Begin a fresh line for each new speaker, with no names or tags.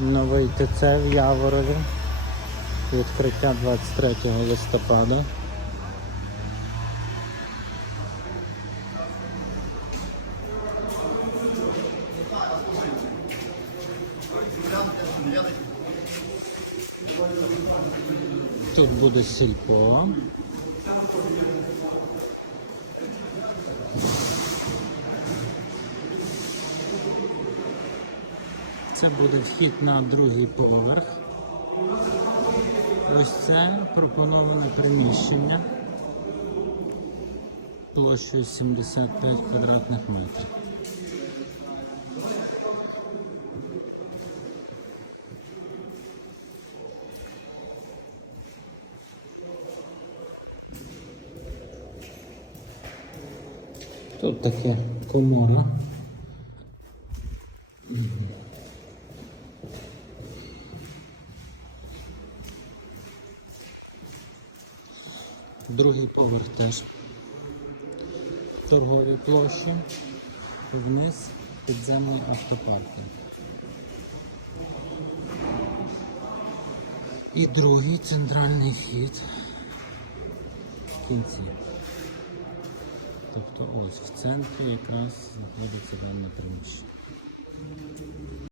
Новий ТЦ в Яворові. Відкриття 23 листопада. Тут буде сільпо. Це буде вхід на другий поверх. Ось це пропоноване приміщення площею 75 квадратних метрів. Тут таке комора. Другий поверх теж торгові площі, вниз підземний автопаркінг. І другий центральний вхід в кінці. Тобто ось в центрі якраз знаходиться дане приміщення.